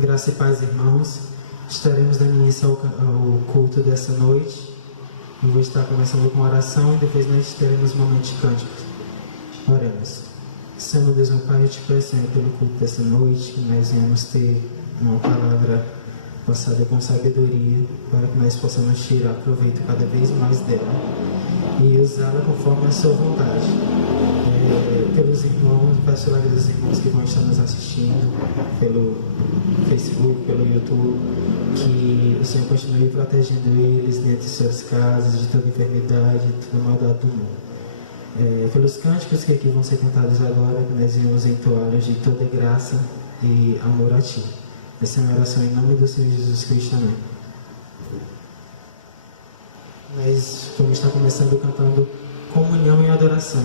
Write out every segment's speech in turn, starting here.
Graça e paz, irmãos. Estaremos dando início ao culto dessa noite. Eu vou estar começando com oração e depois nós teremos um momento de cântico. Oremos. Senhor Deus, meu Pai, eu te peço, Senhor, pelo culto dessa noite, que nós venhamos ter uma palavra passada com sabedoria, para que nós possamos tirar proveito cada vez mais dela e usá-la conforme a sua vontade. Pelos irmãos, peço pela vida dos irmãos que vão estar nos assistindo pelo Facebook, pelo YouTube, que o Senhor continue protegendo eles dentro de suas casas, de toda enfermidade, de toda maldade do mundo. Pelos cânticos que aqui vão ser cantados agora, que nós iremos entoá-los de toda graça e amor a Ti. Essa é a minha oração em nome do Senhor Jesus Cristo. Amém. Nós vamos estar começando cantando Comunhão e Adoração.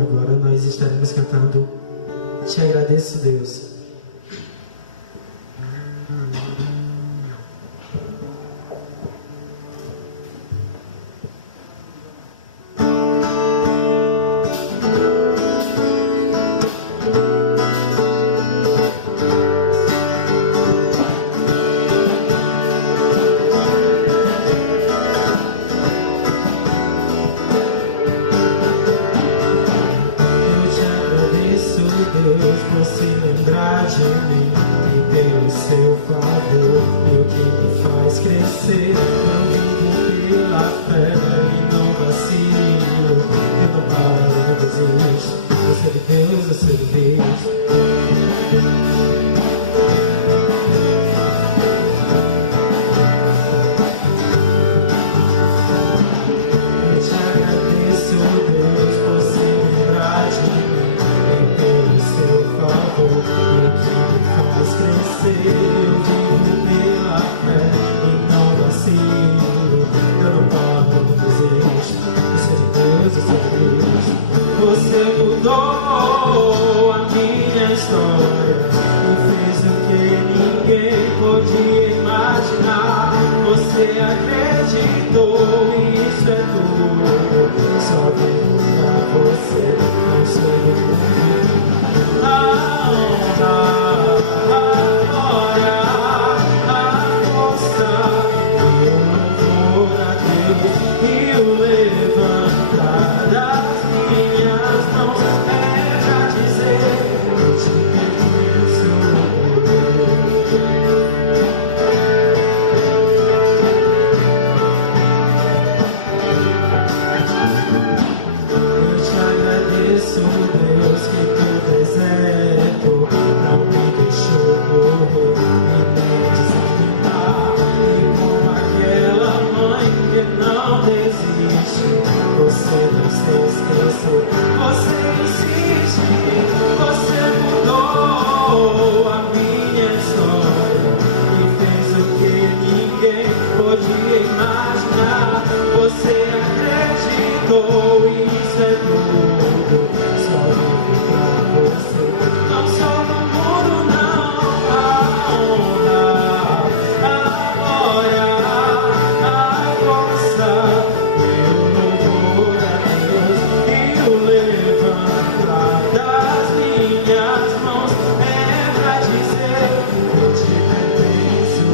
Agora nós estaremos cantando Te Agradeço, Deus. dou, isso é tudo. Só vivo pra você, não sei do mundo. A honra, a glória, a força e o louvor a Deus e o levantar das minhas mãos é pra dizer eu te pertenço. Eu te agradeço, Deus, que no deserto não me deixou morrer e nem desanimar. E como aquela mãe que não desiste, você não se esqueceu, você insiste, você mudou a minha história e fez o que ninguém podia imaginar. Você acreditou, isso é tudo. Só vivo pra você, não sou do mundo, não. A honra, a glória, a força e o louvor a Deus e o levantar das minhas mãos é pra dizer eu te pertenço,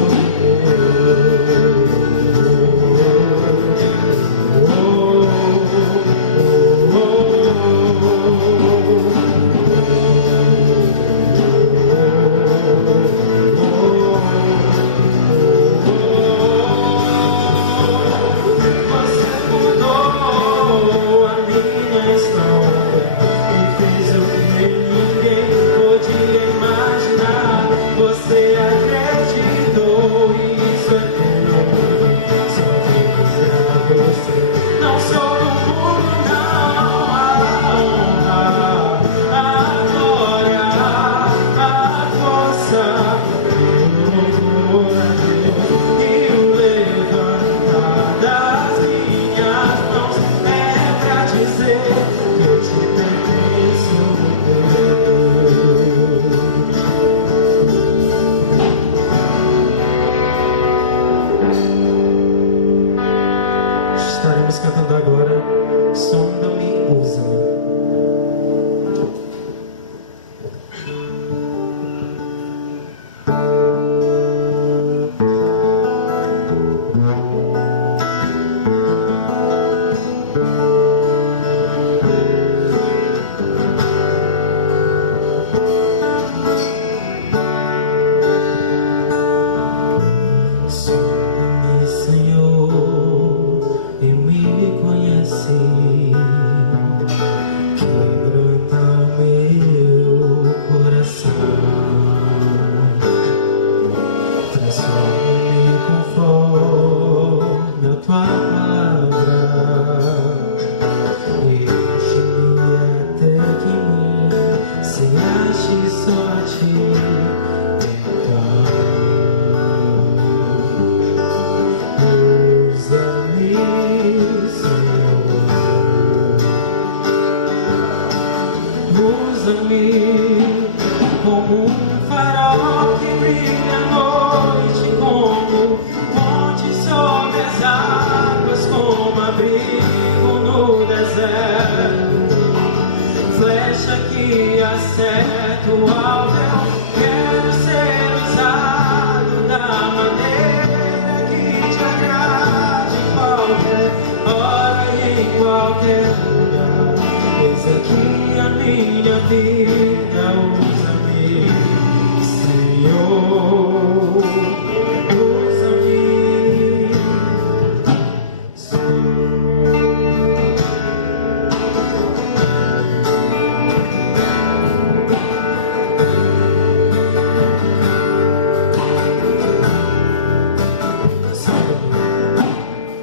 Você mudou a minha história e fez o que ninguém podia imaginar. Você acreditou, isso é tudo. Só vivo pra você, não sou do mundo, não. A honra, a glória, a força e o louvor a Deus e o levantar das minhas mãos é pra dizer que eu te pertenço, Deus. Estaremos cantando agora Sonda-me, usa-me. Sonda-me, Senhor, e me conhece. Quebranta o meu coração, transforma-me conforme a tua palavra, enche-me até que em mim se ache só a ti. Usa-me, Senhor, usa-me como um farol que brilha à noite, como ponte sobre as águas, como abrigo no deserto, flecha que acerta o alvo. Eu quero ser usado da maneira que te agrade em qualquer hora e em qualquer lugar. Eis aqui a minha vida, usa-me, Senhor, usa-me.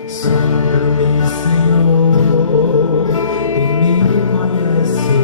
Sonda-me, Senhor, e me conhece.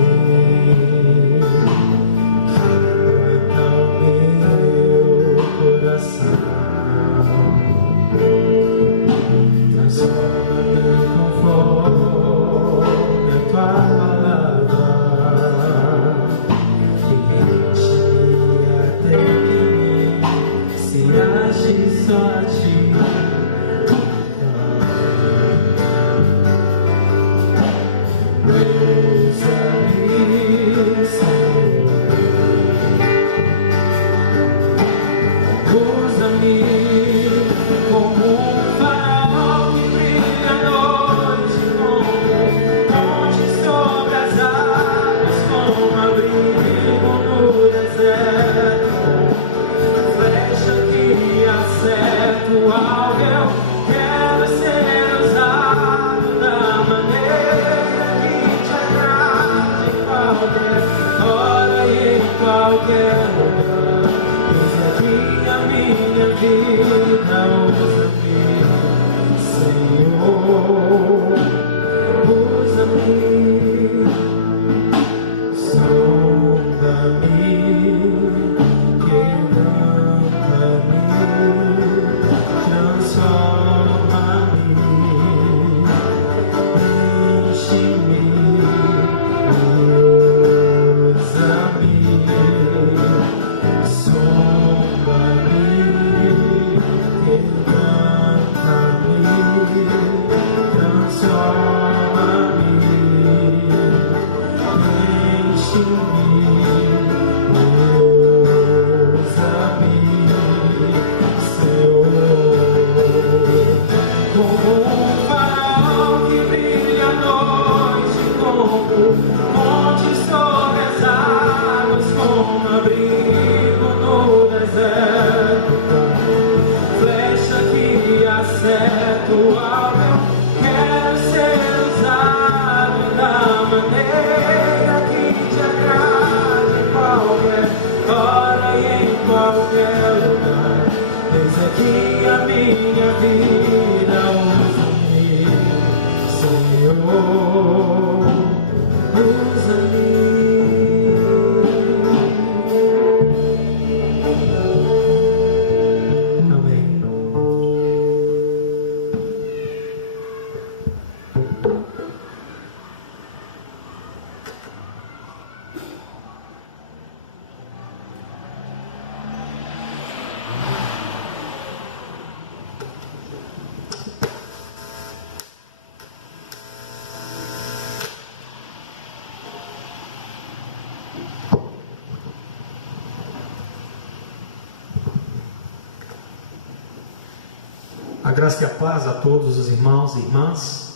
graça e a paz a todos os irmãos e irmãs.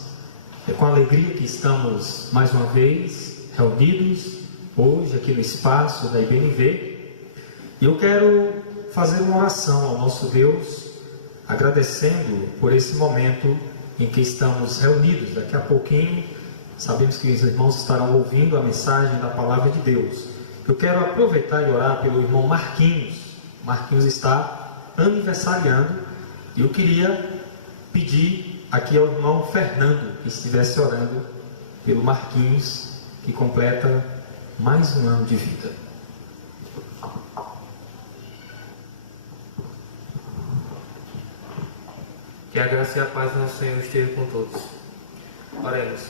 É com alegria que estamos mais uma vez reunidos hoje aqui no espaço da IBNV. E eu quero fazer uma oração ao nosso Deus, agradecendo por esse momento em que estamos reunidos. Daqui a pouquinho, sabemos que os irmãos estarão ouvindo a mensagem da palavra de Deus. Eu quero aproveitar e orar pelo irmão Marquinhos. Marquinhos está aniversariando. E eu queria pedir aqui ao irmão Fernando que estivesse orando pelo Marquinhos, que completa mais um ano de vida. Que a graça e a paz do nosso Senhor esteja com todos. Oremos.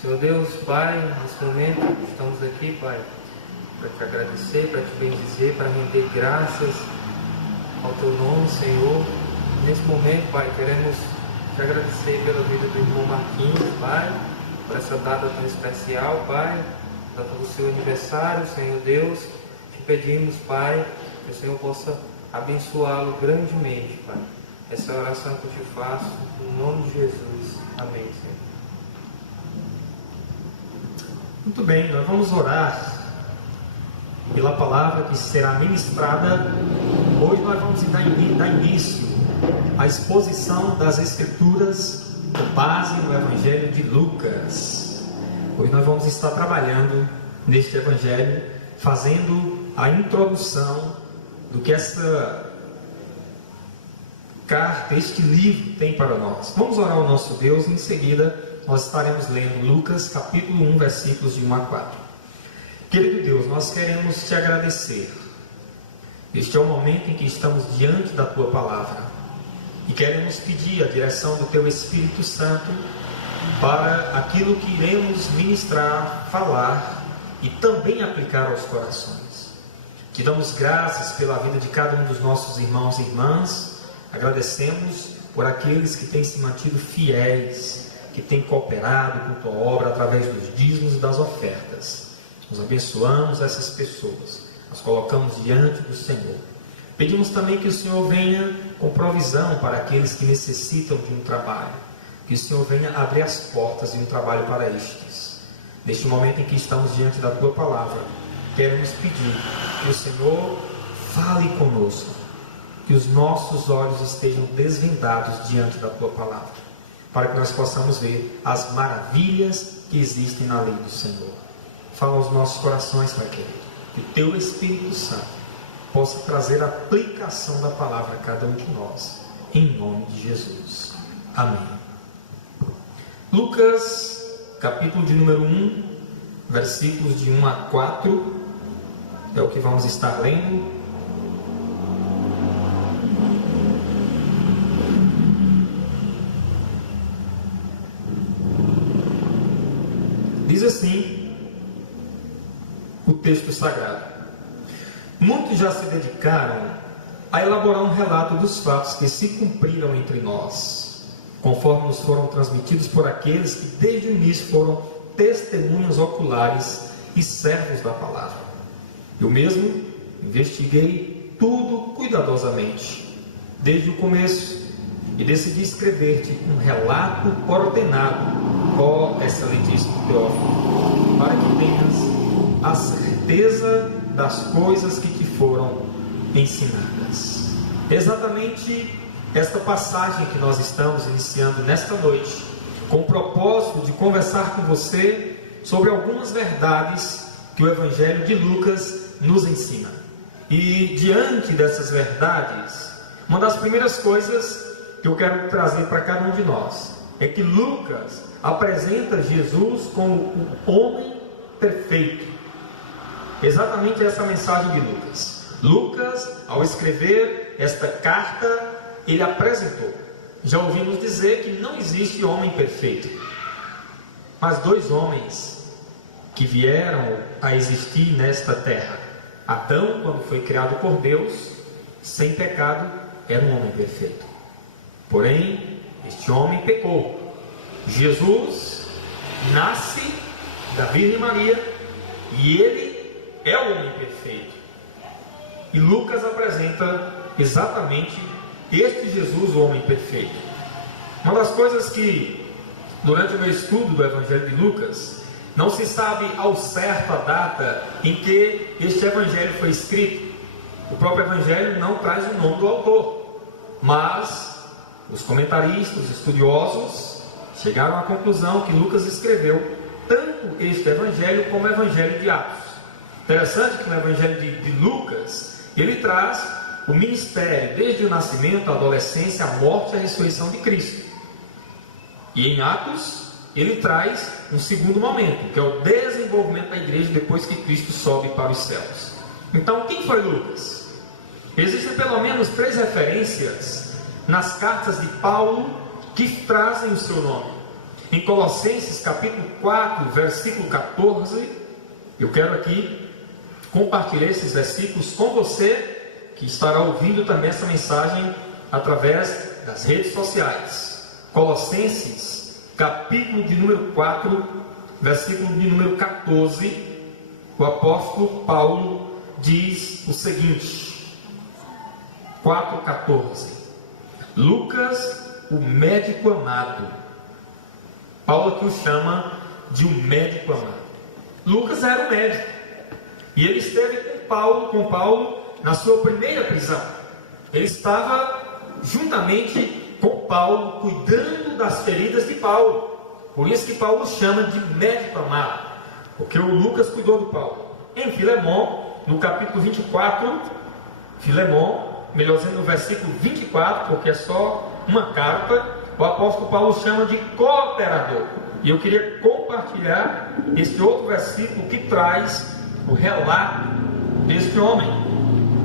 Senhor Deus, Pai, nesse momento estamos aqui, Pai, para te agradecer, para te bendizer, para render graças ao Teu nome, Senhor. Nesse momento, Pai, queremos te agradecer pela vida do irmão Marquinhos, Pai, por essa data tão especial, Pai, data do seu aniversário, Senhor Deus. Te pedimos, Pai, que o Senhor possa abençoá-lo grandemente, Pai. Essa é a oração que eu te faço, em nome de Jesus. Amém, Senhor. Muito bem, nós vamos orar pela palavra que será ministrada. Hoje nós vamos dar início à exposição das Escrituras com base no Evangelho de Lucas. Hoje nós vamos estar trabalhando neste Evangelho, fazendo a introdução do que essa carta, este livro tem para nós. Vamos orar ao nosso Deus e em seguida nós estaremos lendo Lucas capítulo 1, versículos de 1 a 4. Querido Deus, nós queremos te agradecer. Este é o momento em que estamos diante da tua palavra e queremos pedir a direção do teu Espírito Santo para aquilo que iremos ministrar, falar e também aplicar aos corações. Te damos graças pela vida de cada um dos nossos irmãos e irmãs. Agradecemos por aqueles que têm se mantido fiéis, que têm cooperado com tua obra através dos dízimos e das ofertas. Nós abençoamos essas pessoas, nós colocamos diante do Senhor. Pedimos também que o Senhor venha com provisão para aqueles que necessitam de um trabalho, que o Senhor venha abrir as portas de um trabalho para estes. Neste momento em que estamos diante da tua palavra, queremos pedir que o Senhor fale conosco, que os nossos olhos estejam desvendados diante da tua palavra, para que nós possamos ver as maravilhas que existem na lei do Senhor. Fala aos nossos corações, Pai querido, que o teu Espírito Santo possa trazer a aplicação da palavra a cada um de nós, em nome de Jesus. Amém. Lucas, capítulo de número 1, versículos de 1 a 4, é o que vamos estar lendo. Diz assim o texto sagrado: muitos já se dedicaram a elaborar um relato dos fatos que se cumpriram entre nós, conforme nos foram transmitidos por aqueles que desde o início foram testemunhas oculares e servos da palavra. Eu mesmo investiguei tudo cuidadosamente, desde o começo, e decidi escrever-te um relato ordenado, ó excelentíssimo Teófilo, para que tenhas a certeza das coisas que te foram ensinadas. Exatamente esta passagem que nós estamos iniciando nesta noite, com o propósito de conversar com você sobre algumas verdades que o Evangelho de Lucas nos ensina. E diante dessas verdades, uma das primeiras coisas que eu quero trazer para cada um de nós é que Lucas apresenta Jesus como o homem perfeito. Exatamente essa mensagem de Lucas. Lucas, ao escrever esta carta, ele apresentou. Já ouvimos dizer que não existe homem perfeito, mas dois homens que vieram a existir nesta terra. Adão, quando foi criado por Deus, sem pecado, era um homem perfeito. Porém, este homem pecou. Jesus nasce da Virgem Maria e ele é o homem perfeito. E Lucas apresenta exatamente este Jesus, o homem perfeito. Uma das coisas que, durante o meu estudo do Evangelho de Lucas, não se sabe ao certo a data em que este Evangelho foi escrito. O próprio Evangelho não traz o nome do autor, mas os comentaristas, os estudiosos, chegaram à conclusão que Lucas escreveu tanto este Evangelho como o Evangelho de Atos. Interessante que no Evangelho de Lucas, ele traz o ministério, desde o nascimento, a adolescência, a morte e a ressurreição de Cristo. E em Atos, ele traz um segundo momento, que é o desenvolvimento da igreja depois que Cristo sobe para os céus. Então, quem foi Lucas? Existem pelo menos 3 referências nas cartas de Paulo que trazem o seu nome. Em Colossenses capítulo 4, versículo 14, eu quero aqui compartilhar esses versículos com você, que estará ouvindo também essa mensagem através das redes sociais. Colossenses capítulo de número 4, versículo de número 14, o apóstolo Paulo diz o seguinte, 4,14: Lucas, o médico amado. Paulo aqui o chama de um médico amado. Lucas era um médico, e ele esteve com Paulo na sua primeira prisão. Ele estava juntamente com Paulo, cuidando das feridas de Paulo. Por isso que Paulo chama de médico amado, porque o Lucas cuidou do Paulo. Em Filemão, no capítulo 24, Filemão, melhor dizendo, no versículo 24, porque é só uma carta, o apóstolo Paulo chama de cooperador. E eu queria compartilhar esse outro versículo que traz o relato deste homem.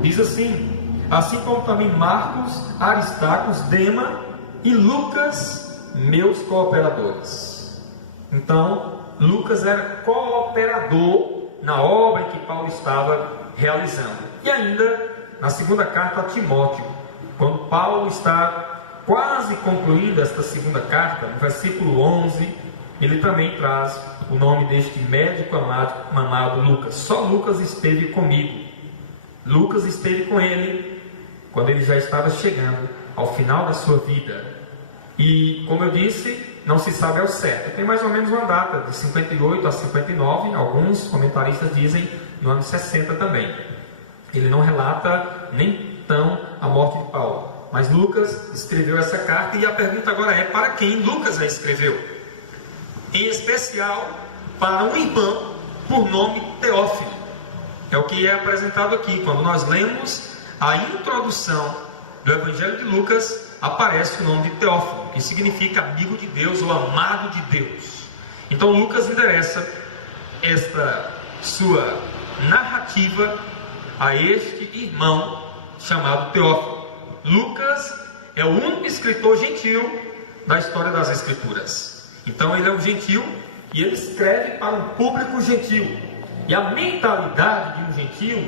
Diz assim: assim como também Marcos, Aristarcos, Dema e Lucas, meus cooperadores. Então, Lucas era cooperador na obra que Paulo estava realizando. E ainda, na segunda carta a Timóteo, quando Paulo está quase concluindo esta segunda carta, no versículo 11, ele também traz o nome deste médico amado Lucas. Só Lucas esteve comigo. Lucas esteve com ele quando ele já estava chegando ao final da sua vida. E, como eu disse, não se sabe ao certo. Tem mais ou menos uma data, de 58 a 59, alguns comentaristas dizem no ano 60 também. Ele não relata nem tão a morte de Paulo. Mas Lucas escreveu essa carta, e a pergunta agora é: para quem Lucas a escreveu? Em especial para um irmão por nome Teófilo. É o que é apresentado aqui. Quando nós lemos a introdução do Evangelho de Lucas, aparece o nome de Teófilo, que significa amigo de Deus ou amado de Deus. Então Lucas endereça esta sua narrativa a este irmão chamado Teófilo. Lucas é o único escritor gentil da história das Escrituras. Então ele é um gentil e ele escreve para um público gentil. E a mentalidade de um gentil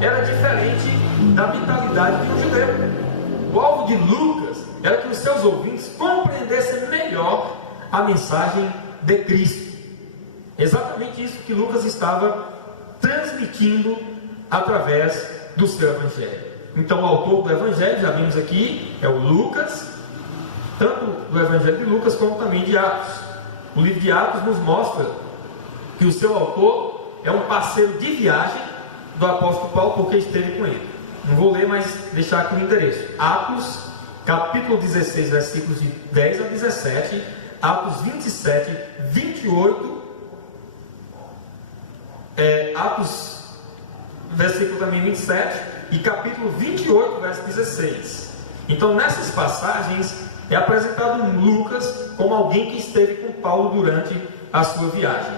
era diferente da mentalidade de um judeu. O alvo de Lucas era que os seus ouvintes compreendessem melhor a mensagem de Cristo. Exatamente isso que Lucas estava transmitindo através do seu Evangelho. Então o autor do Evangelho, já vimos aqui, é o Lucas, tanto do Evangelho de Lucas como também de Atos. O livro de Atos nos mostra que o seu autor é um parceiro de viagem do apóstolo Paulo, porque esteve com ele. Não vou ler, mas deixar aqui o endereço. Atos, capítulo 16, versículos de 10 a 17, Atos 27, 28, Atos, versículo também 27, e capítulo 28, verso 16. Então, nessas passagens, é apresentado Lucas como alguém que esteve com Paulo durante a sua viagem.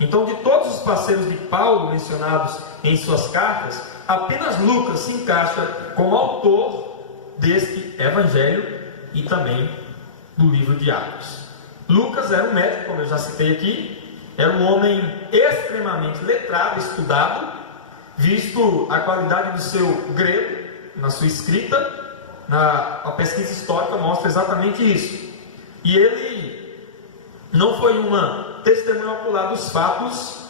Então, de todos os parceiros de Paulo mencionados em suas cartas, apenas Lucas se encaixa como autor deste Evangelho e também do livro de Atos. Lucas era um médico, como eu já citei aqui, era um homem extremamente letrado, estudado, visto a qualidade do seu grego na sua escrita. A pesquisa histórica mostra exatamente isso. E ele não foi uma testemunha ocular dos fatos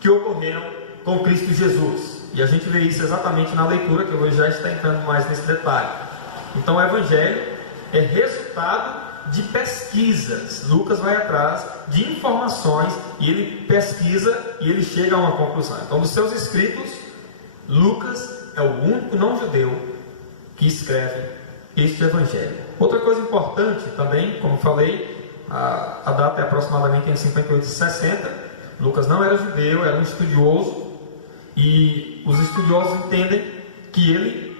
que ocorreram com Cristo Jesus. E a gente vê isso exatamente na leitura, que eu vou já estar entrando mais nesse detalhe. Então o Evangelho é resultado de pesquisas. Lucas vai atrás de informações e ele pesquisa e ele chega a uma conclusão. Então, dos seus escritos, Lucas é o único não-judeu que escreve este Evangelho. Outra coisa importante também, como falei, a data é aproximadamente entre 58 e 60. Lucas não era judeu, era um estudioso, e os estudiosos entendem que ele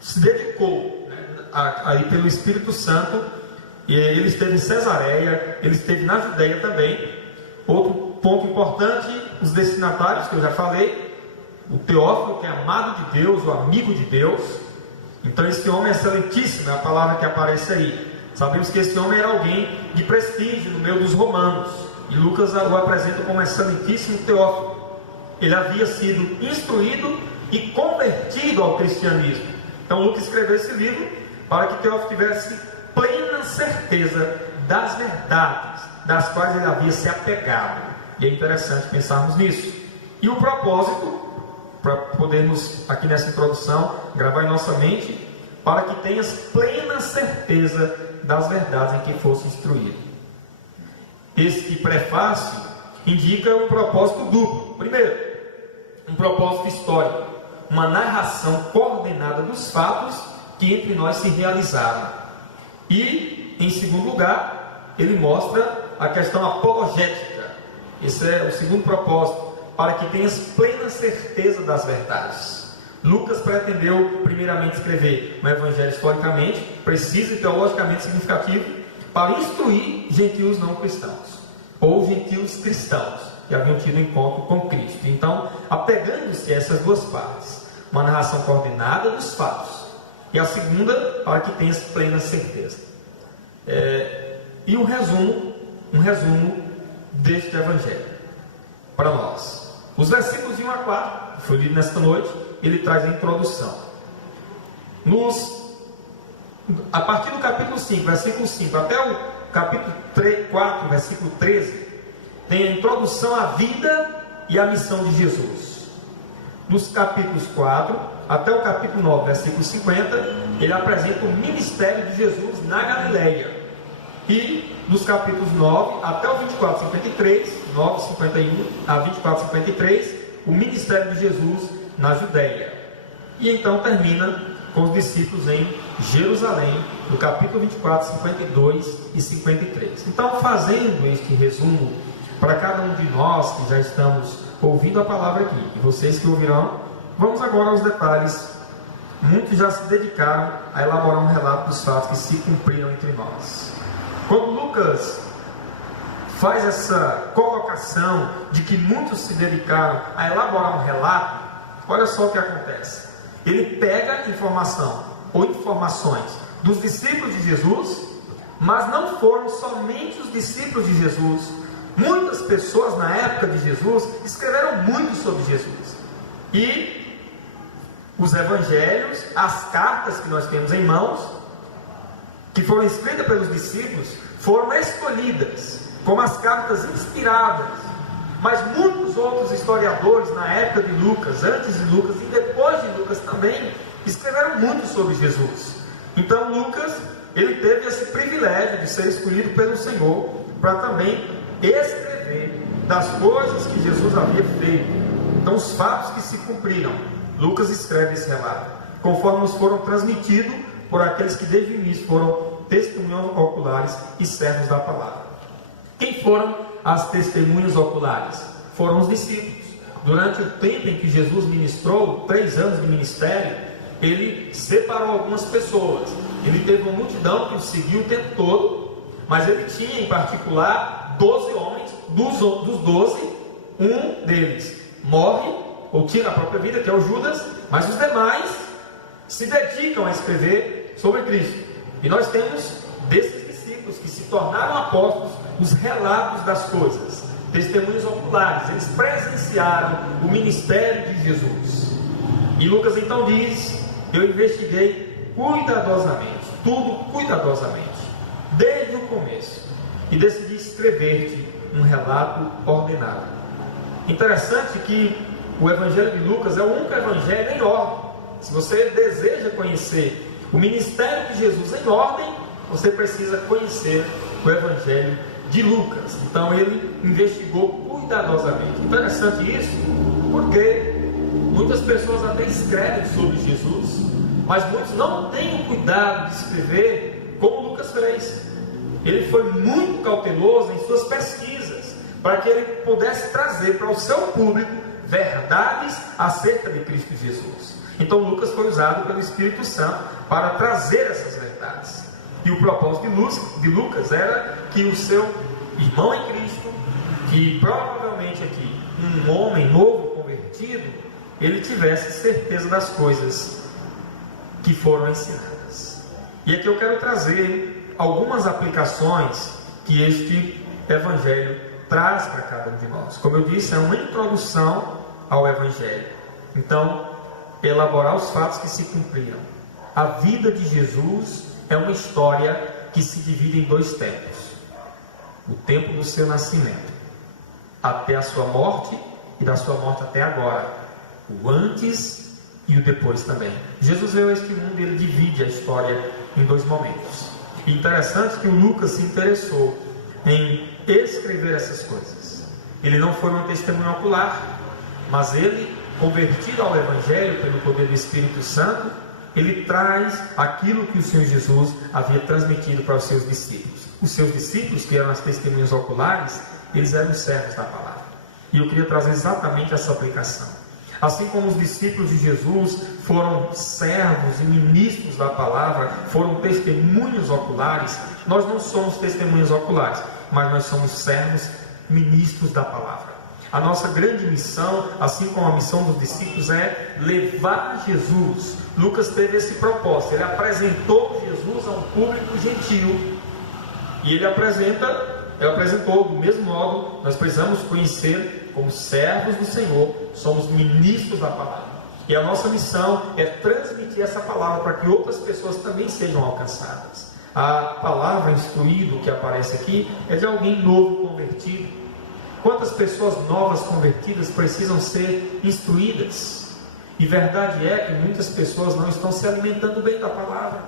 se dedicou, aí pelo Espírito Santo, e ele esteve em Cesareia, ele esteve na Judéia também. Outro ponto importante, os destinatários, que eu já falei, o Teófilo, que é amado de Deus, o amigo de Deus. Então esse homem é excelentíssimo, é a palavra que aparece aí. Sabemos que esse homem era alguém de prestígio no meio dos romanos, e Lucas o apresenta como excelentíssimo Teófilo. Ele havia sido instruído e convertido ao cristianismo. Então Lucas escreveu esse livro para que Teófilo tivesse plena certeza das verdades das quais ele havia se apegado. E é interessante pensarmos nisso. E o propósito, para podermos aqui nessa introdução gravar em nossa mente, para que tenhas plena certeza das verdades em que fosse instruído. Este prefácio indica um propósito duplo. Primeiro, um propósito histórico, uma narração coordenada dos fatos que entre nós se realizaram. E, em segundo lugar, ele mostra a questão apologética. Esse é o segundo propósito, para que tenhas plena certeza das verdades. Lucas pretendeu primeiramente escrever um evangelho historicamente preciso e teologicamente significativo, para instruir gentios não cristãos, ou gentios cristãos que haviam tido encontro com Cristo. Então, apegando-se a essas duas partes, uma narração coordenada dos fatos, e a segunda, para que tenhas plena certeza. E um resumo deste evangelho para nós. Os versículos de 1 a 4, que foi lido nesta noite, ele traz a introdução. A partir do capítulo 5, versículo 5, até o capítulo 4, versículo 13, tem a introdução à vida e à missão de Jesus. Dos capítulos 4 até o capítulo 9, versículo 50, ele apresenta o ministério de Jesus na Galileia. E dos capítulos 9 até o 24, 53, 9, 51 a 24, 53, o ministério de Jesus na Judéia. E então termina com os discípulos em Jerusalém, no capítulo 24, 52 e 53. Então, fazendo este resumo para cada um de nós que já estamos ouvindo a palavra aqui, e vocês que ouvirão, vamos agora aos detalhes. Muitos já se dedicaram a elaborar um relato dos fatos que se cumpriram entre nós. Quando Lucas faz essa colocação de que muitos se dedicaram a elaborar um relato, olha só o que acontece. Ele pega informação ou informações dos discípulos de Jesus, mas não foram somente os discípulos de Jesus. Muitas pessoas na época de Jesus escreveram muito sobre Jesus. E os evangelhos, as cartas que nós temos em mãos, que foram escritas pelos discípulos, foram escolhidas como as cartas inspiradas. Mas muitos outros historiadores na época de Lucas, antes de Lucas e depois de Lucas também, escreveram muito sobre Jesus. Então Lucas, ele teve esse privilégio de ser escolhido pelo Senhor para também escrever das coisas que Jesus havia feito. Então os fatos que se cumpriram, Lucas escreve esse relato, conforme nos foram transmitidos por aqueles que desde o início foram testemunhas oculares e servos da palavra. Quem foram as testemunhas oculares? Foram os discípulos. Durante o tempo em que Jesus ministrou, 3 anos de ministério, ele separou algumas pessoas. Ele teve uma multidão que o seguiu o tempo todo, mas ele tinha em particular 12 homens. Dos 12, um deles morre ou tira a própria vida, que é o Judas, mas os demais se dedicam a escrever sobre Cristo. E nós temos desses discípulos que se tornaram apóstolos os relatos das coisas, testemunhos oculares. Eles presenciaram o ministério de Jesus. E Lucas então diz: eu investiguei cuidadosamente, tudo cuidadosamente, desde o começo, e decidi escrever-te um relato ordenado. Interessante que o evangelho de Lucas é o único evangelho em ordem. Se você deseja conhecer o ministério de Jesus em ordem, você precisa conhecer o Evangelho de Lucas. Então ele investigou cuidadosamente. Interessante isso, porque muitas pessoas até escrevem sobre Jesus, mas muitos não têm o cuidado de escrever como Lucas fez. Ele foi muito cauteloso em suas pesquisas, para que ele pudesse trazer para o seu público verdades acerca de Cristo Jesus. Então Lucas foi usado pelo Espírito Santo para trazer essas verdades. E o propósito de Lucas era que o seu irmão em Cristo, que provavelmente aqui um homem novo convertido, ele tivesse certeza das coisas que foram ensinadas. E aqui eu quero trazer algumas aplicações que este Evangelho traz para cada um de nós. Como eu disse, é uma introdução ao Evangelho. Então, elaborar os fatos que se cumpriram. A vida de Jesus é uma história que se divide em dois tempos: o tempo do seu nascimento até a sua morte, e da sua morte até agora, o antes e o depois também. Jesus veio a este mundo e ele divide a história em dois momentos. E interessante que o Lucas se interessou em escrever essas coisas. Ele não foi um testemunho ocular, mas ele, convertido ao Evangelho pelo poder do Espírito Santo, ele traz aquilo que o Senhor Jesus havia transmitido para os seus discípulos. Os seus discípulos, que eram as testemunhas oculares, eles eram servos da palavra. E eu queria trazer exatamente essa aplicação. Assim como os discípulos de Jesus foram servos e ministros da palavra, foram testemunhos oculares, nós não somos testemunhas oculares, mas nós somos servos, ministros da palavra. A nossa grande missão, assim como a missão dos discípulos, é levar Jesus. Lucas teve esse propósito. Ele apresentou Jesus a um público gentil. E ele apresentou do mesmo modo. Nós precisamos conhecer como servos do Senhor, somos ministros da palavra. E a nossa missão é transmitir essa palavra para que outras pessoas também sejam alcançadas. A palavra instruído que aparece aqui é de alguém novo convertido. Quantas pessoas novas convertidas precisam ser instruídas? E verdade é que muitas pessoas não estão se alimentando bem da palavra,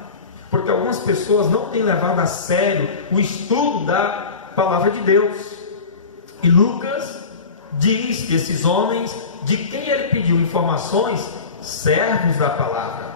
porque algumas pessoas não têm levado a sério o estudo da palavra de Deus. E Lucas diz que esses homens, de quem ele pediu informações, servos da palavra,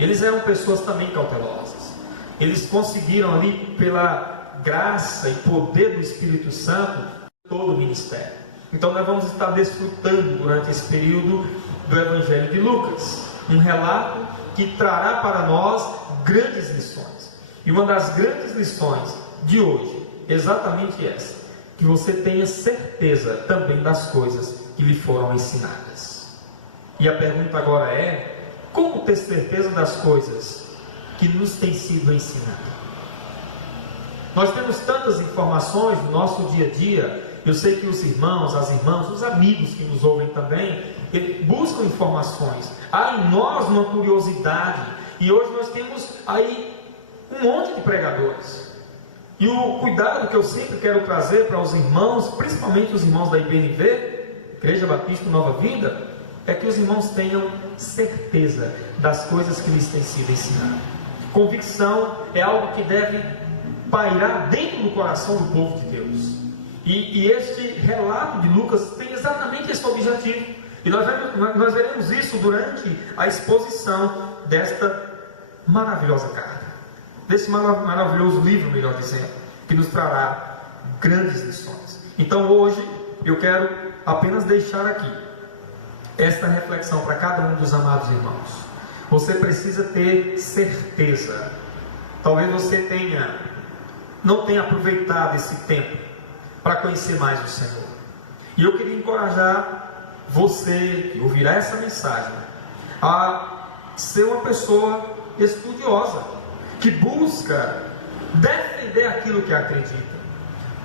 eles eram pessoas também cautelosas. Eles conseguiram ali, pela graça e poder do Espírito Santo, todo o ministério. Então nós vamos estar desfrutando durante esse período do Evangelho de Lucas, um relato que trará para nós grandes lições. E uma das grandes lições de hoje é exatamente essa: que você tenha certeza também das coisas que lhe foram ensinadas. E a pergunta agora é: como ter certeza das coisas que nos têm sido ensinadas? Nós temos tantas informações no nosso dia a dia. Eu sei que os irmãos, as irmãs, os amigos que nos ouvem também, buscam informações. Há em nós uma curiosidade. E hoje nós temos aí um monte de pregadores. E o cuidado que eu sempre quero trazer para os irmãos, principalmente os irmãos da IBNV, Igreja Batista Nova Vida, é que os irmãos tenham certeza das coisas que lhes têm sido ensinadas. Convicção é algo que deve pairar dentro do coração do povo de Deus. E este relato de Lucas tem exatamente esse objetivo. E nós veremos isso durante a exposição desta maravilhosa carta, desse maravilhoso livro, melhor dizendo, que nos trará grandes lições. Então hoje eu quero apenas deixar aqui esta reflexão para cada um dos amados irmãos. Você precisa ter certeza. Talvez você não tenha aproveitado esse tempo para conhecer mais o Senhor. E eu queria encorajar você que ouvirá essa mensagem a ser uma pessoa estudiosa, que busca defender aquilo que acredita.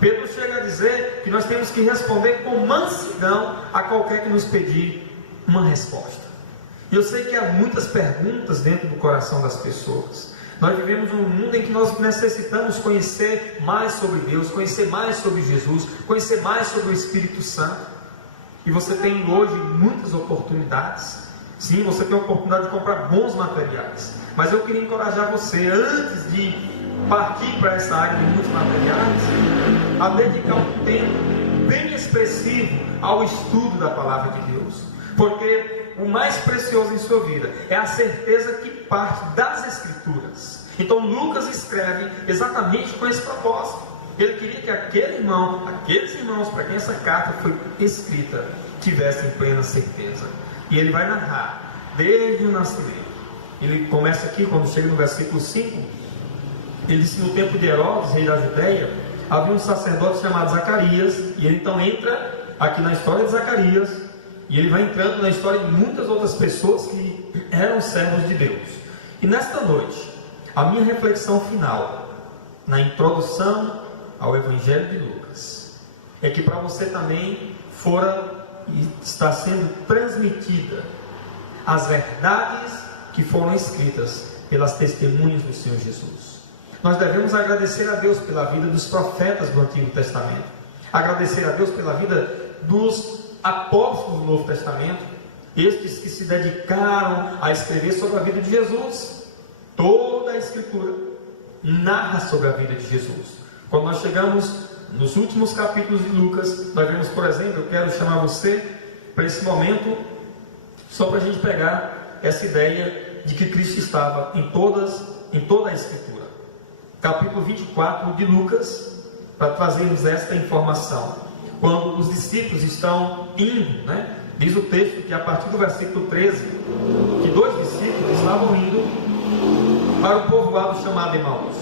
Pedro chega a dizer que nós temos que responder com mansidão a qualquer que nos pedir uma resposta. E eu sei que há muitas perguntas dentro do coração das pessoas. Nós vivemos um mundo em que nós necessitamos conhecer mais sobre Deus, conhecer mais sobre Jesus, conhecer mais sobre o Espírito Santo. E você tem hoje muitas oportunidades Sim, você tem a oportunidade de comprar bons materiais. Mas eu queria encorajar você, antes de partir para essa área de muitos materiais, a dedicar um tempo bem expressivo ao estudo da Palavra de Deus. Porque o mais precioso em sua vida é a certeza que parte das Escrituras. Então Lucas escreve exatamente com esse propósito. Ele queria que aqueles irmãos para quem essa carta foi escrita, tivessem plena certeza. E ele vai narrar desde o nascimento. Ele começa aqui, quando chega no versículo 5, ele diz que no tempo de Herodes, rei da Judéia, havia um sacerdote chamado Zacarias, e ele então entra aqui na história de Zacarias, e ele vai entrando na história de muitas outras pessoas que eram servos de Deus. E nesta noite, a minha reflexão final, na introdução ao Evangelho de Lucas, é que para você também está sendo transmitida as verdades que foram escritas pelas testemunhas do Senhor Jesus. Nós devemos agradecer a Deus pela vida dos profetas do Antigo Testamento, agradecer a Deus pela vida dos apóstolos do Novo Testamento, estes que se dedicaram a escrever sobre a vida de Jesus. Toda a Escritura narra sobre a vida de Jesus. Quando nós chegamos nos últimos capítulos de Lucas, nós vemos, por exemplo, eu quero chamar você para esse momento, só para a gente pegar essa ideia de que Cristo estava em toda a Escritura. Capítulo 24 de Lucas, para trazermos esta informação. Quando os discípulos estão indo, diz o texto que a partir do versículo 13, que 2 discípulos estavam indo para o povoado chamado Emaús.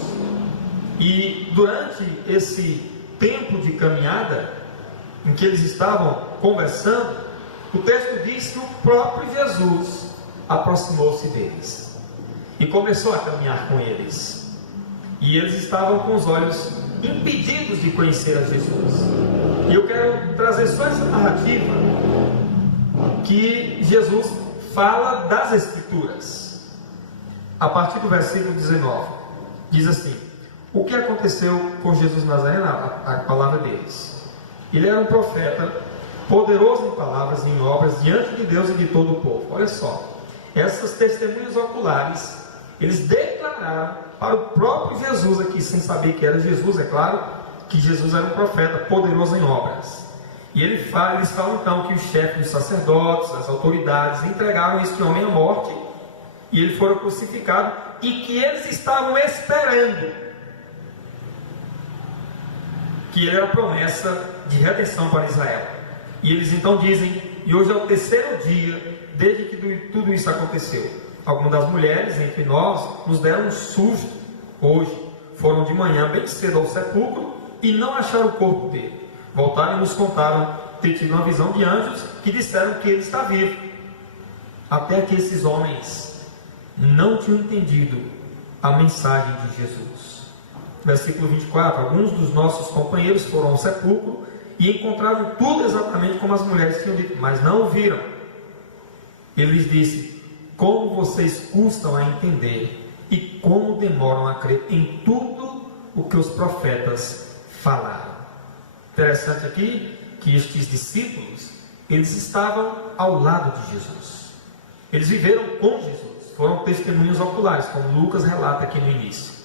E durante esse tempo de caminhada, em que eles estavam conversando, o texto diz que o próprio Jesus aproximou-se deles e começou a caminhar com eles. E eles estavam com os olhos impedidos de conhecer a Jesus. E eu quero trazer só essa narrativa que Jesus fala das Escrituras. A partir do versículo 19, diz assim: o que aconteceu com Jesus Nazareno? A palavra deles. Ele era um profeta, poderoso em palavras e em obras, diante de Deus e de todo o povo. Olha só, essas testemunhas oculares, eles declararam para o próprio Jesus aqui, sem saber que era Jesus, é claro, que Jesus era um profeta, poderoso em obras. E eles falam então que os chefes dos sacerdotes, as autoridades, entregaram este homem à morte, e ele foi crucificado, e que eles estavam esperando que ele era a promessa de redenção para Israel. E eles então dizem: e hoje é o 3º dia desde que tudo isso aconteceu. Algumas das mulheres entre nós nos deram um susto hoje. Foram de manhã bem cedo ao sepulcro e não acharam o corpo dele. Voltaram e nos contaram ter tido uma visão de anjos que disseram que ele está vivo. Até que esses homens não tinham entendido a mensagem de Jesus. Versículo 24: alguns dos nossos companheiros foram ao sepulcro e encontraram tudo exatamente como as mulheres tinham dito, mas não o viram. Ele lhes disse: como vocês custam a entender e como demoram a crer em tudo o que os profetas falaram. Interessante aqui que estes discípulos, eles estavam ao lado de Jesus. Eles viveram com Jesus, foram testemunhos oculares, como Lucas relata aqui no início.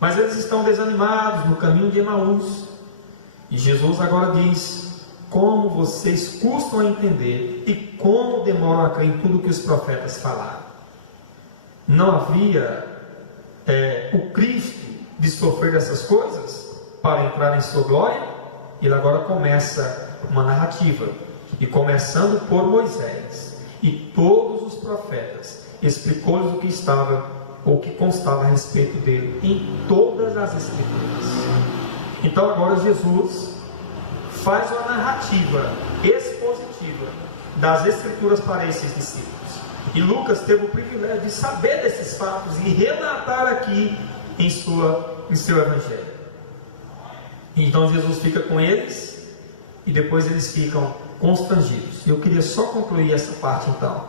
Mas eles estão desanimados no caminho de Emaús. E Jesus agora diz: como vocês custam a entender e como demoram a crer em tudo que os profetas falaram. Não havia o Cristo de sofrer essas coisas para entrar em sua glória? Ele agora começa uma narrativa, e começando por Moisés e todos os profetas, explicou-lhes o que estava ou que constava a respeito dele em todas as Escrituras. Então agora Jesus faz uma narrativa expositiva das Escrituras para esses discípulos. E Lucas teve o privilégio de saber desses fatos e relatar aqui em seu Evangelho. Então Jesus fica com eles e depois eles ficam constrangidos. Eu queria só concluir essa parte então.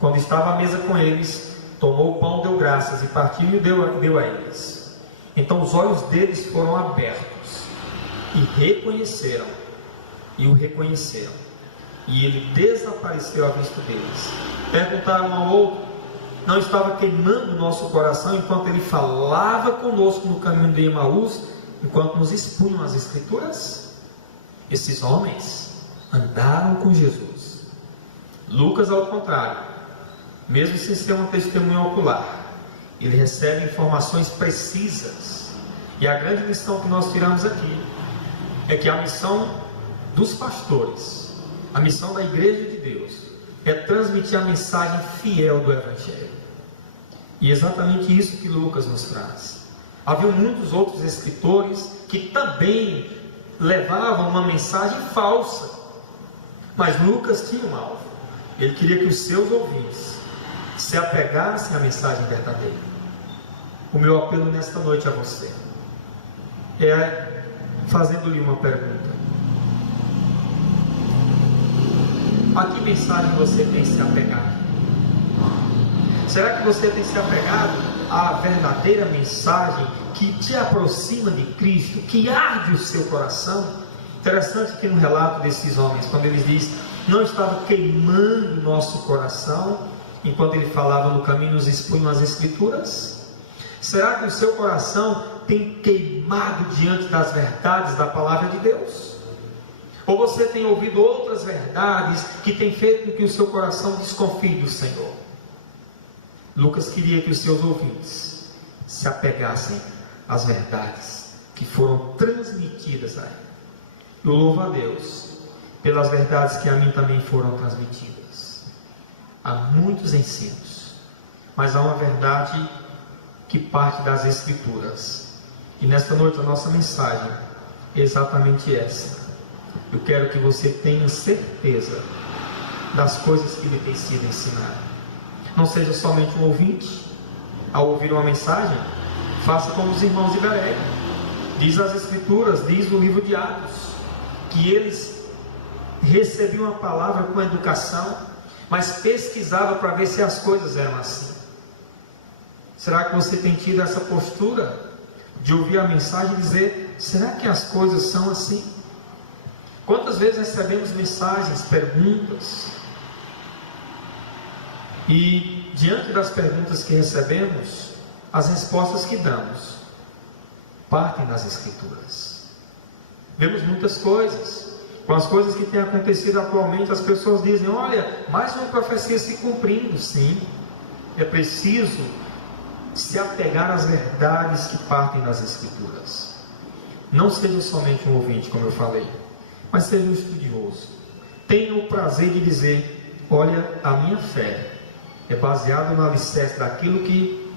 Quando estava à mesa com eles, tomou o pão, deu graças e partiu e deu a eles. Então os olhos deles foram abertos e o reconheceram. e ele desapareceu à vista deles. Perguntaram ao outro: não estava queimando o nosso coração enquanto ele falava conosco no caminho de Emaús, enquanto nos expunham as Escrituras? Esses homens andaram com Jesus. Lucas, ao contrário, mesmo sem ser uma testemunha ocular, ele recebe informações precisas. E a grande lição que nós tiramos aqui é que a missão dos pastores, a missão da igreja de Deus, é transmitir a mensagem fiel do Evangelho. E é exatamente isso que Lucas nos traz. Havia muitos outros escritores que também levavam uma mensagem falsa, mas Lucas tinha um alvo. Ele queria que os seus ouvintes se apegassem à mensagem verdadeira. O meu apelo nesta noite a você é fazendo-lhe uma pergunta: a que mensagem você tem se apegado? Será que você tem se apegado à verdadeira mensagem que te aproxima de Cristo, que arde o seu coração? Interessante que no relato desses homens, quando eles dizem: não estava queimando o nosso coração enquanto ele falava no caminho, nos expunham as Escrituras. Será que o seu coração tem queimado diante das verdades da palavra de Deus? Ou você tem ouvido outras verdades que tem feito com que o seu coração desconfie do Senhor? Lucas queria que os seus ouvintes se apegassem às verdades que foram transmitidas a ele. Eu louvo a Deus pelas verdades que a mim também foram transmitidas. Há muitos ensinos, mas há uma verdade que parte das Escrituras. E nesta noite a nossa mensagem é exatamente essa. Eu quero que você tenha certeza das coisas que lhe tem sido ensinado. Não seja somente um ouvinte. Ao ouvir uma mensagem, faça como os irmãos de Bereia. Diz as Escrituras, diz o livro de Atos, que eles recebiam a palavra com educação, mas pesquisavam para ver se as coisas eram assim. Será que você tem tido essa postura de ouvir a mensagem e dizer: será que as coisas são assim? Quantas vezes recebemos mensagens, perguntas, e diante das perguntas que recebemos, as respostas que damos partem das Escrituras. Vemos muitas coisas. Com as coisas que têm acontecido atualmente, as pessoas dizem: olha, mais uma profecia se cumprindo. Sim, é preciso se apegar às verdades que partem das Escrituras. Não seja somente um ouvinte, como eu falei, mas seja um estudioso. Tenha o prazer de dizer: olha, a minha fé é baseada no alicerce daquilo que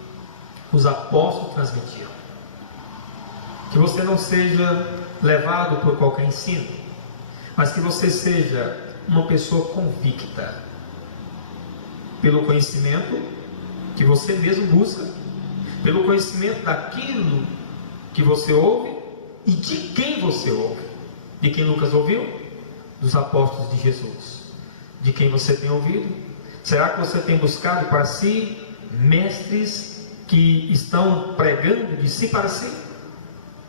os apóstolos transmitiram. Que você não seja levado por qualquer ensino, mas que você seja uma pessoa convicta pelo conhecimento que você mesmo busca, pelo conhecimento daquilo que você ouve e de quem você ouve. De quem Lucas ouviu? Dos apóstolos de Jesus. De quem você tem ouvido? Será que você tem buscado para si mestres que estão pregando de si para si?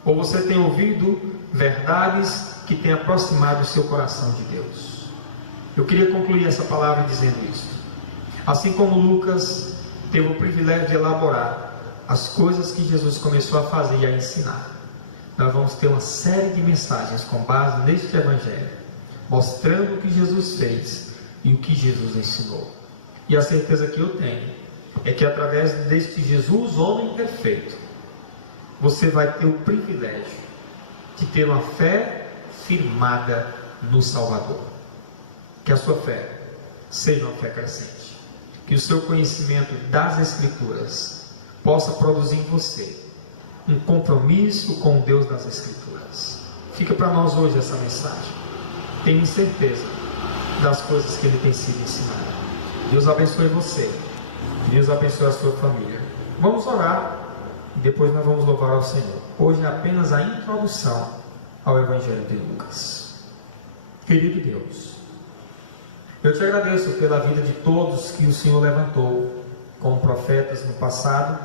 Ou você tem ouvido verdades que têm aproximado o seu coração de Deus? Eu queria concluir essa palavra dizendo isso. Assim como Lucas teve o privilégio de elaborar as coisas que Jesus começou a fazer e a ensinar, nós vamos ter uma série de mensagens com base neste Evangelho, mostrando o que Jesus fez e o que Jesus ensinou. E a certeza que eu tenho é que através deste Jesus, homem perfeito, você vai ter o privilégio de ter uma fé firmada no Salvador. Que a sua fé seja uma fé crescente. Que o seu conhecimento das Escrituras possa produzir em você um compromisso com o Deus das Escrituras. Fica para nós hoje essa mensagem. Tenho certeza das coisas que Ele tem sido ensinado. Deus abençoe você. Deus abençoe a sua família. Vamos orar e depois nós vamos louvar ao Senhor. Hoje é apenas a introdução ao Evangelho de Lucas. Querido Deus, eu te agradeço pela vida de todos que o Senhor levantou como profetas no passado,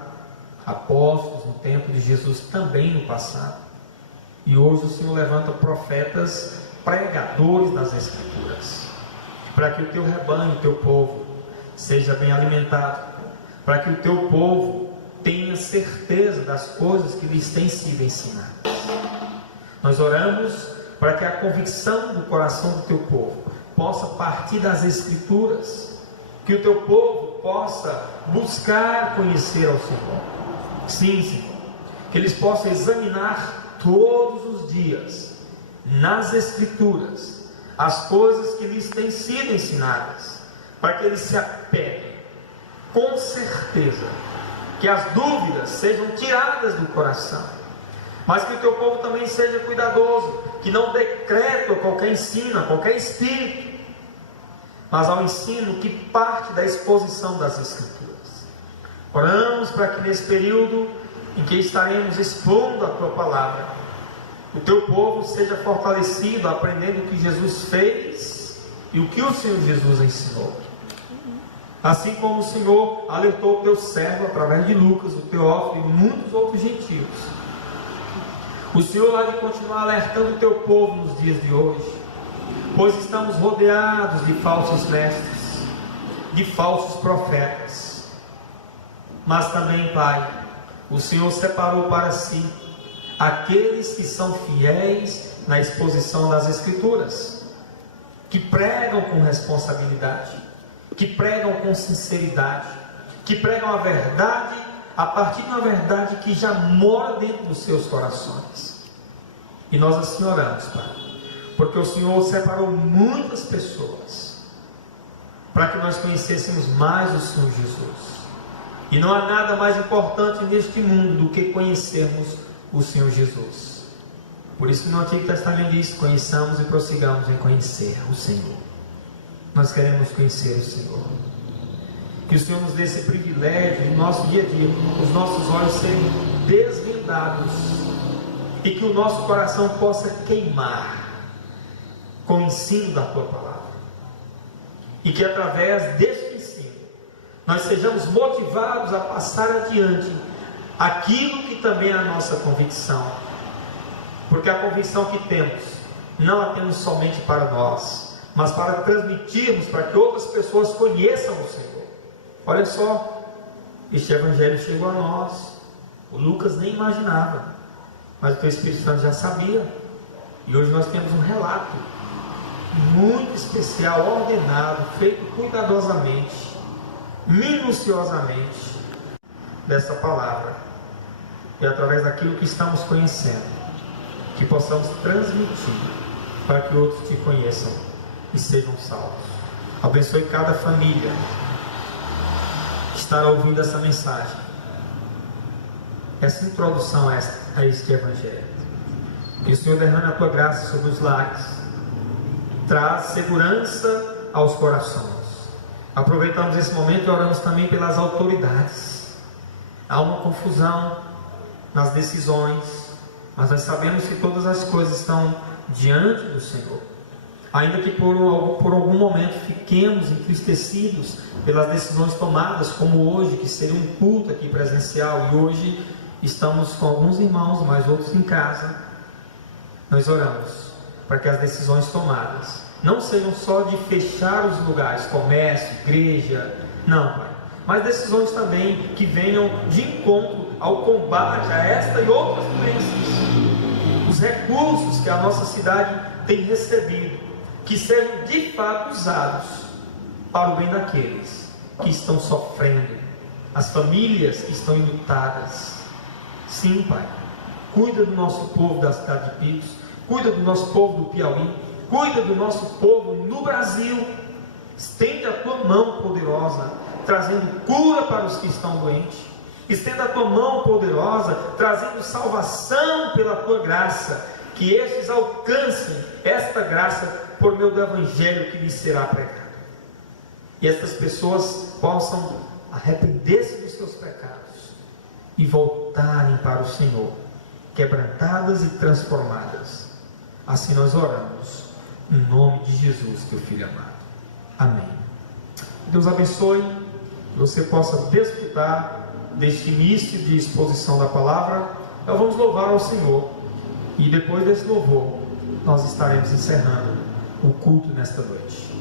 apóstolos no tempo de Jesus também no passado, e hoje o Senhor levanta profetas pregadores das Escrituras. para que o teu rebanho, o teu povo, seja bem alimentado, para que o teu povo tenha certeza das coisas que lhes têm sido ensinadas. Nós oramos para que a convicção do coração do teu povo possa partir das Escrituras, que o teu povo possa buscar conhecer ao Senhor. Sim, Senhor, que eles possam examinar todos os dias nas Escrituras as coisas que lhes têm sido ensinadas, para que eles se apeguem com certeza, que as dúvidas sejam tiradas do coração, mas que o teu povo também seja cuidadoso, que não decrete a qualquer ensino, a qualquer espírito, mas ao ensino que parte da exposição das Escrituras. Oramos para que nesse período em que estaremos expondo a tua palavra, o teu povo seja fortalecido, aprendendo o que Jesus fez e o que o Senhor Jesus ensinou. Assim como o Senhor alertou o teu servo através de Lucas, o Teófilo e muitos outros gentios, o Senhor há de continuar alertando o teu povo nos dias de hoje, pois estamos rodeados de falsos mestres, de falsos profetas. Mas também, Pai, o Senhor separou para si aqueles que são fiéis na exposição das Escrituras, que pregam com responsabilidade, que pregam com sinceridade, que pregam a verdade a partir de uma verdade que já mora dentro dos seus corações. E nós assim oramos, Pai, porque o Senhor separou muitas pessoas para que nós conhecêssemos mais o Senhor Jesus. E não há nada mais importante neste mundo do que conhecermos o Senhor Jesus. Por isso no Antigo Testamento diz: conheçamos e prossigamos em conhecer o Senhor. Nós queremos conhecer o Senhor. Que o Senhor nos dê esse privilégio no nosso dia a dia, os nossos olhos serem desvendados e que o nosso coração possa queimar com o ensino da tua palavra. E que através deste ensino nós sejamos motivados a passar adiante aquilo que também é a nossa convicção. Porque a convicção que temos, não a temos somente para nós, mas para transmitirmos, para que outras pessoas conheçam o Senhor. Olha só, este Evangelho chegou a nós, o Lucas nem imaginava, mas o teu Espírito Santo já sabia, e hoje nós temos um relato muito especial, ordenado, feito cuidadosamente, minuciosamente, dessa palavra, e através daquilo que estamos conhecendo, que possamos transmitir, para que outros te conheçam e sejam salvos. Abençoe cada família que estará ouvindo essa mensagem, essa introdução a este Evangelho. Que o Senhor derrame a tua graça sobre os lares, traz segurança aos corações. Aproveitamos esse momento e oramos também pelas autoridades. Há uma confusão nas decisões, mas nós sabemos que todas as coisas estão diante do Senhor. Ainda que por algum momento fiquemos entristecidos pelas decisões tomadas, como hoje, que seria um culto aqui presencial, e hoje estamos com alguns irmãos, mas outros em casa, nós oramos para que as decisões tomadas não sejam só de fechar os lugares, comércio, igreja, não, Pai, mas decisões também que venham de encontro ao combate a esta e outras doenças. Os recursos que a nossa cidade tem recebido, que sejam de fato usados para o bem daqueles que estão sofrendo, as famílias que estão enlutadas. Sim, Pai, cuida do nosso povo da cidade de Picos, cuida do nosso povo do Piauí, cuida do nosso povo no Brasil. Estende a tua mão poderosa, trazendo cura para os que estão doentes. Estenda a tua mão poderosa, trazendo salvação pela tua graça. Que estes alcancem esta graça por meio do Evangelho que lhes será pregado. E estas pessoas possam arrepender-se dos seus pecados e voltarem para o Senhor, quebrantadas e transformadas. Assim nós oramos, em nome de Jesus, teu Filho amado. Amém. Deus abençoe, que você possa desfrutar deste início de exposição da palavra. Então vamos louvar ao Senhor, e depois desse louvor nós estaremos encerrando o culto nesta noite.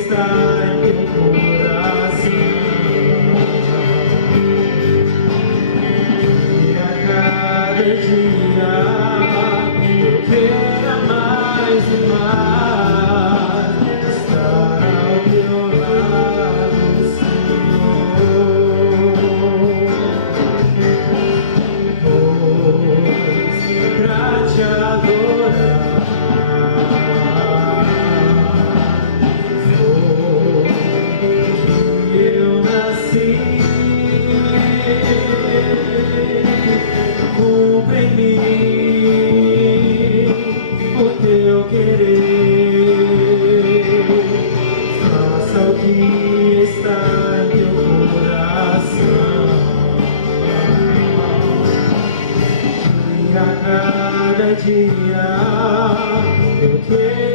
está em teu coração. E a cada dia eu quero mais e mais estar ao teu lado, Senhor. Pois pra te adorar eu nasci. Cumpre em mim o teu querer, faça o que está em teu coração. E a cada dia eu quero